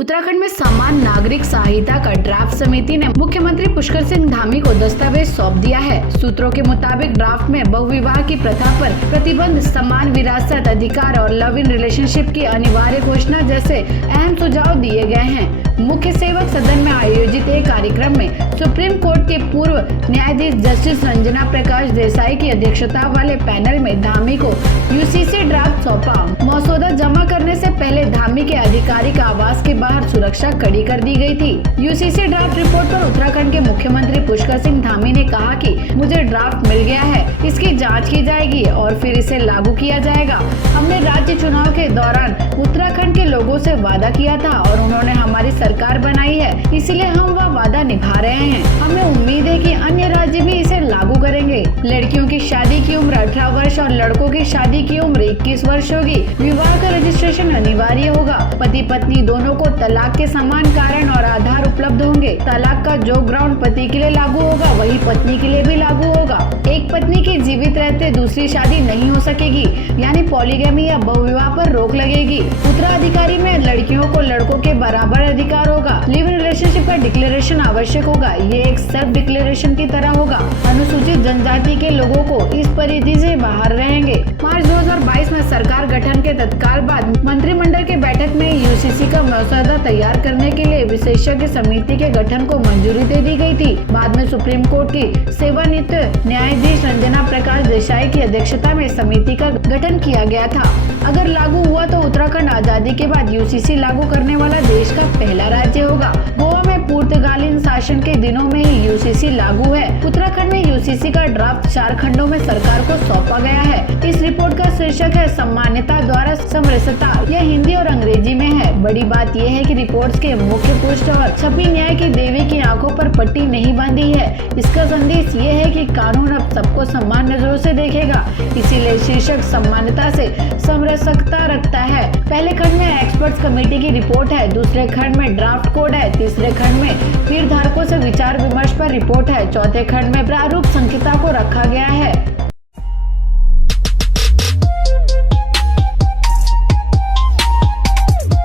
उत्तराखंड में समान नागरिक सहायता का ड्राफ्ट समिति ने मुख्यमंत्री पुष्कर सिंह धामी को दस्तावेज सौंप दिया है। सूत्रों के मुताबिक ड्राफ्ट में बहुविवाह की प्रथा पर प्रतिबंध, समान विरासत अधिकार और लव इन रिलेशनशिप की अनिवार्य घोषणा जैसे अहम सुझाव दिए गए हैं। मुख्य सेवक सदन में आयोजित एक कार्यक्रम में सुप्रीम कोर्ट के पूर्व न्यायाधीश जस्टिस रंजना प्रकाश देसाई की अध्यक्षता वाले पैनल में धामी को यूसीसी ड्राफ्ट सौंपा। मसौदा जमा करने से पहले धामी के आधिकारिक आवास के बाहर सुरक्षा कड़ी कर दी गई थी। यूसीसी ड्राफ्ट रिपोर्ट पर उत्तराखंड के मुख्यमंत्री पुष्कर सिंह धामी ने कहा कि मुझे ड्राफ्ट मिल गया है, इसकी जांच की जाएगी और फिर इसे लागू किया जाएगा। हमने राज्य चुनाव के दौरान उत्तराखंड के लोगों से वादा किया था और उन्होंने हमारी सरकार बनाई है, इसलिए हम वह वादा निभा रहे हैं। हमें उम्मीद है कि अन्य राज्य भी इसे लागू करेंगे। लड़कियों की शादी की उम्र 18 वर्ष और लड़कों की शादी की उम्र 21 वर्ष होगी। विवाह का रजिस्ट्रेशन अनिवार्य होगा। पति पत्नी दोनों को तलाक के समान कारण और आधार उपलब्ध होंगे। तलाक का जो ग्राउंड पति के लिए लागू होगा वही पत्नी के लिए भी लागू होगा। एक पत्नी की जीवित रहते दूसरी शादी नहीं हो सकेगी, यानी पॉलीगैमी या बहुविवाह पर रोक लगेगी। उत्तराधिकारी में लड़कियों को लड़कों के बराबर अधिकार होगा। लिव इन रिलेशनशिप का डिक्लेरेशन आवश्यक होगा। ये एक सेल्फ डिक्लेरेशन की तरह होगा। अनुसूचित जनजाति के लोगों को इस परिधि से बाहर रहेंगे। मार्च 2022 में सरकार गठन के तत्काल बाद मंत्रिमंडल के बैठक में यूसीसी का मसौदा तैयार करने के लिए विशेषज्ञ समिति के गठन को मंजूरी दे दी गई थी। बाद में सुप्रीम कोर्ट की सेवानिवृत्त न्यायाधीश रंजना प्रकाश देसाई की अध्यक्षता में समिति का गठन किया गया था। अगर लागू हुआ तो उत्तराखंड आजादी के बाद यूसीसी लागू करने वाला देश का पहला राज्य होगा। गोवा में पुर्तगाली शासन के दिनों में ही यूसीसी लागू है। उत्तराखंड में यूसीसी का ड्राफ्ट 4 खंडों में सरकार को सौंपा गया है। इस रिपोर्ट का शीर्षक है सामान्यता द्वारा समरसता। यह हिंदी और अंग्रेजी में है। बड़ी बात यह है कि रिपोर्ट्स के मुख्य पृष्ठ और छपी न्याय की देवी की आंखों पर पट्टी नहीं बांधी है। इसका संदेश ये है कि कानून अब सबको समान नजरों से देखेगा, इसीलिए शीर्षक समानता से समरसता रखता है। पहले खंड में एक्सपर्ट्स कमेटी की रिपोर्ट है, दूसरे खंड में ड्राफ्ट कोड है, तीसरे खंड में हितधारकों से विचार विमर्श पर रिपोर्ट है, चौथे खंड में प्रारूप संहिता को रखा गया है।